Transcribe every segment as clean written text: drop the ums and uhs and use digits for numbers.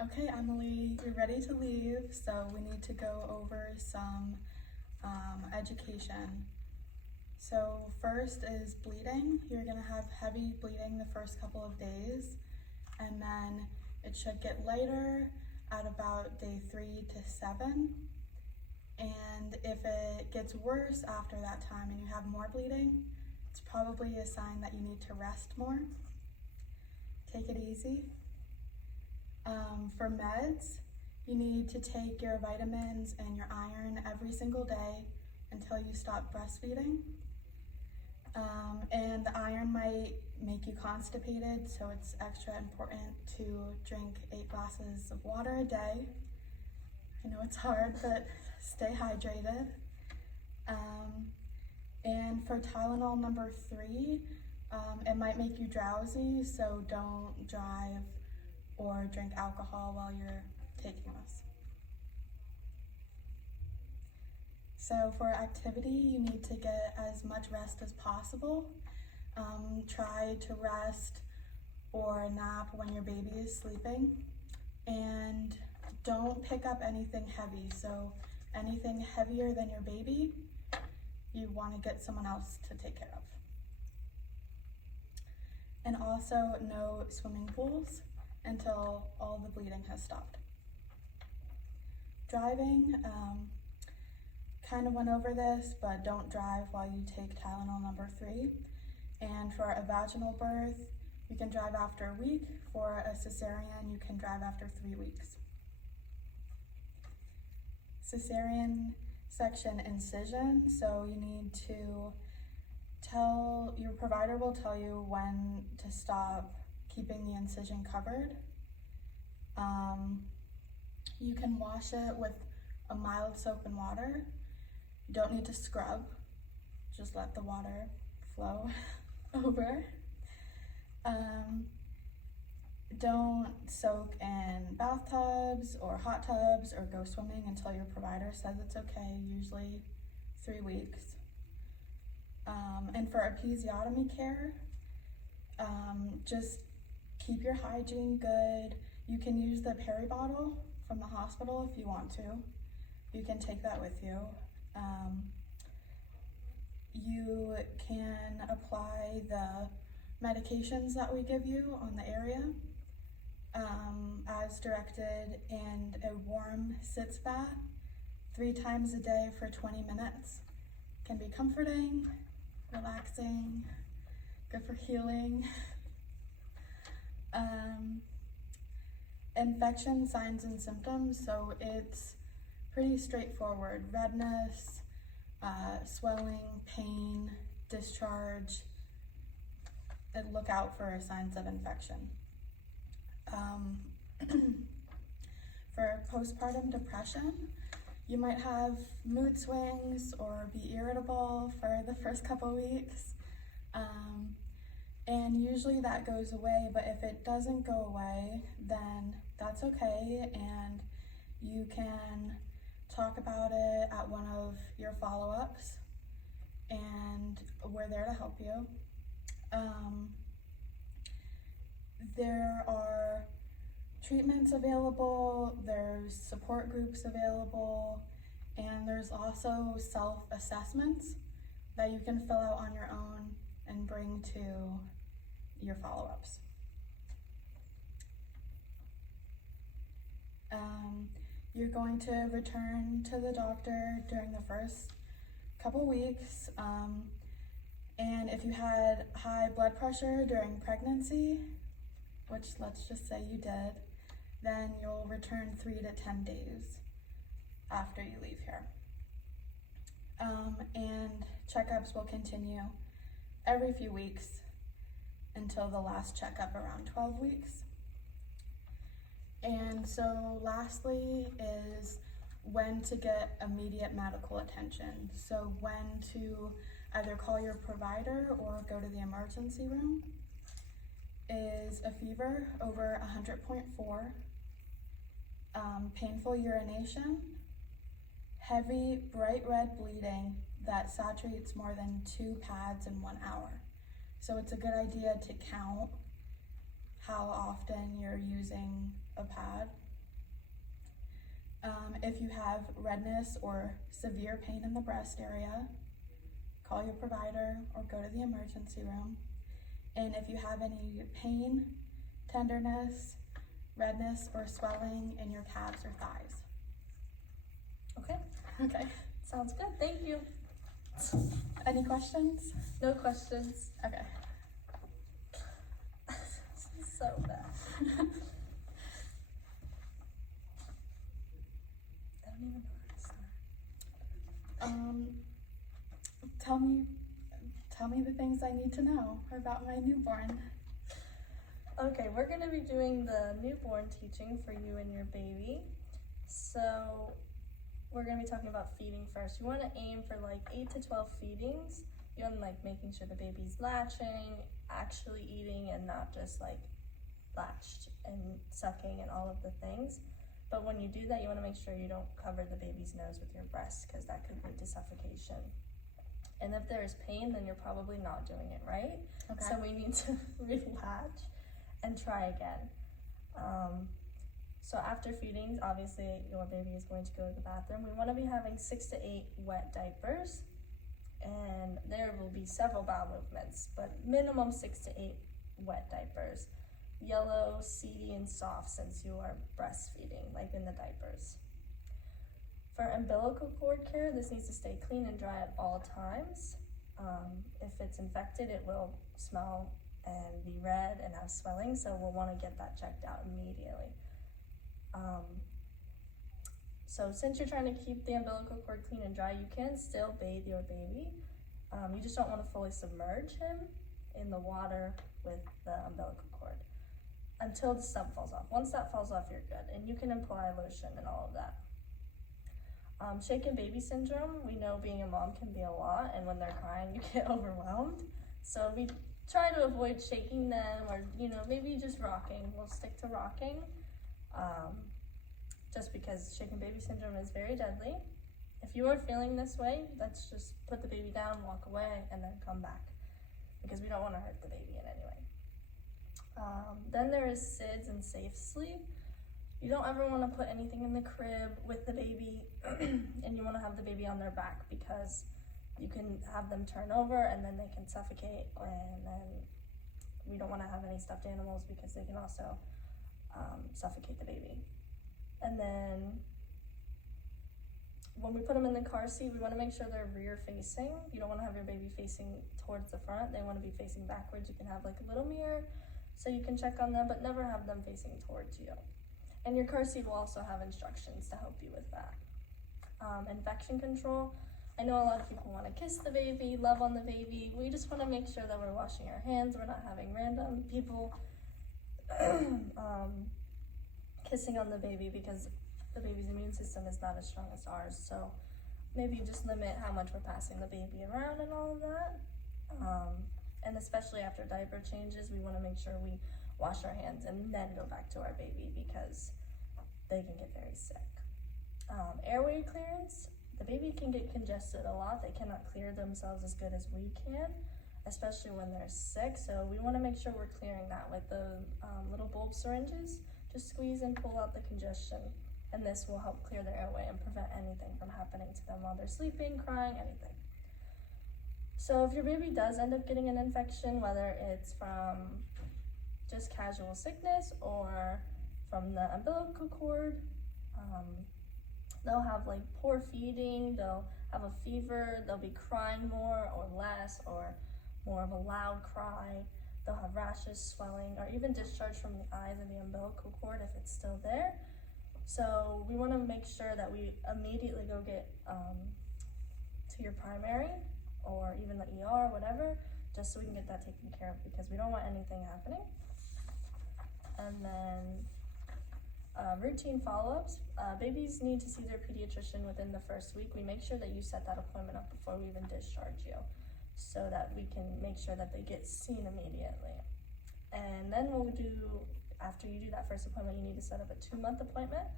Okay, Emily, you're ready to leave, so we need to go over some education. So first is bleeding. You're gonna have heavy bleeding the first couple of days, and then it should get lighter at about day 3 to 7. And if it gets worse after that time and you have more bleeding, it's probably a sign that you need to rest more. Take it easy. For meds, you need to take your vitamins and your iron every single day until you stop breastfeeding. And the iron might make you constipated, so it's extra important to drink 8 glasses of water a day. I know it's hard, but stay hydrated. And for Tylenol number 3, it might make you drowsy, so don't drive or drink alcohol while you're taking this. So for activity, you need to get as much rest as possible. Try to rest or nap when your baby is sleeping, and don't pick up anything heavy. So anything heavier than your baby, you want to get someone else to take care of. And also no swimming pools until all the bleeding has stopped. Driving, kind of went over this, but don't drive while you take Tylenol number 3. And for a vaginal birth, you can drive after a week. For a cesarean, you can drive after 3 weeks. Cesarean section incision, so you need to your provider will tell you when to stop keeping the incision covered. You can wash it with a mild soap and water. You don't need to scrub, just let the water flow over. Don't soak in bathtubs or hot tubs or go swimming until your provider says it's okay, usually 3 weeks. And for episiotomy care, just keep your hygiene good. You can use the peri bottle from the hospital if you want to. You can take that with you. You can apply the medications that we give you on the area as directed, and a warm sitz bath 3 times a day for 20 minutes. Can be comforting, relaxing, good for healing. Infection signs and symptoms, so it's pretty straightforward. Redness, swelling, pain, discharge, and look out for signs of infection. For postpartum depression, you might have mood swings or be irritable for the first couple weeks. And usually that goes away, but if it doesn't go away, then that's okay, and you can talk about it at one of your follow-ups, and we're there to help you. There are treatments available, there's support groups available, and there's also self-assessments that you can fill out on your own and bring to your follow-ups. You're going to return to the doctor during the first couple weeks, and if you had high blood pressure during pregnancy, which let's just say you did, then you'll return 3 to 10 days after you leave here. And checkups will continue every few weeks until the last checkup around 12 weeks. And so lastly is when to get immediate medical attention. So when to either call your provider or go to the emergency room is a fever over 100.4, painful urination, heavy bright red bleeding that saturates more than 2 pads in 1 hour. So it's a good idea to count how often you're using a pad. If you have redness or severe pain in the breast area, call your provider or go to the emergency room. And if you have any pain, tenderness, redness, or swelling in your calves or thighs. Okay. Sounds good. Thank you. Any questions? No questions. Okay. This is so bad. I don't even know where to start. Tell me the things I need to know about my newborn. Okay, we're going to be doing the newborn teaching for you and your baby. So we're going to be talking about feeding first. You want to aim for like 8 to 12 feedings. You want to like making sure the baby's latching, actually eating, and not just like latched and sucking and all of the things. But when you do that, you want to make sure you don't cover the baby's nose with your breast, because that could lead to suffocation. And if there is pain, then you're probably not doing it right. Okay. So we need to relatch and try again. So after feedings, obviously your baby is going to go to the bathroom. We want to be having 6 to 8 wet diapers, and there will be several bowel movements, but minimum 6 to 8 wet diapers. Yellow, seedy, and soft, since you are breastfeeding, like in the diapers. For umbilical cord care, this needs to stay clean and dry at all times. If it's infected, it will smell and be red and have swelling, so we'll want to get that checked out immediately. So since you're trying to keep the umbilical cord clean and dry, you can still bathe your baby. You just don't want to fully submerge him in the water with the umbilical cord until the stub falls off. Once that falls off, you're good, and you can apply lotion and all of that. Shaken baby syndrome, we know being a mom can be a lot, and when they're crying, you get overwhelmed. So we try to avoid shaking them, or maybe just rocking. We'll stick to rocking, just because shaken baby syndrome is very deadly. If you are feeling this way, let's just put the baby down, walk away, and then come back, because we don't want to hurt the baby in any way. Then there is SIDS and safe sleep. You don't ever want to put anything in the crib with the baby, and you want to have the baby on their back, because you can have them turn over and then they can suffocate, and then we don't want to have any stuffed animals because they can also suffocate the baby. And then when we put them in the car seat, we want to make sure they're rear facing. You don't want to have your baby facing towards the front. They want to be facing backwards. You can have like a little mirror so you can check on them, but never have them facing towards you. And your car seat will also have instructions to help you with that. Infection control. I know a lot of people want to kiss the baby, love on the baby. We just want to make sure that we're washing our hands. We're not having random people kissing on the baby, because the baby's immune system is not as strong as ours. So maybe just limit how much we're passing the baby around and all of that. And especially after diaper changes, we want to make sure we wash our hands and then go back to our baby, because they can get very sick. Airway clearance. The baby can get congested a lot. They cannot clear themselves as good as we can, especially when they're sick. So we want to make sure we're clearing that with the little bulb syringes. Just squeeze and pull out the congestion, and this will help clear their airway and prevent anything from happening to them while they're sleeping, crying, anything. So if your baby does end up getting an infection, whether it's from just casual sickness or from the umbilical cord, they'll have like poor feeding, they'll have a fever, they'll be crying more or less, or more of a loud cry. They'll have rashes, swelling, or even discharge from the eyes or the umbilical cord if it's still there. So we want to make sure that we immediately go get to your primary, or even the ER, whatever, just so we can get that taken care of, because we don't want anything happening. And then routine follow-ups. Babies need to see their pediatrician within the first week. We make sure that you set that appointment up before we even discharge you, so that we can make sure that they get seen immediately. And then after you do that first appointment, you need to set up a 2-month appointment,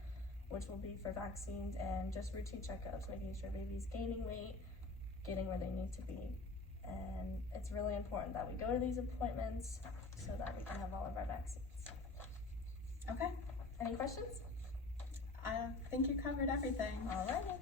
which will be for vaccines and just routine checkups, making sure baby's gaining weight, getting where they need to be. And it's really important that we go to these appointments so that we can have all of our vaccines. Any questions? I think you covered everything. Alrighty.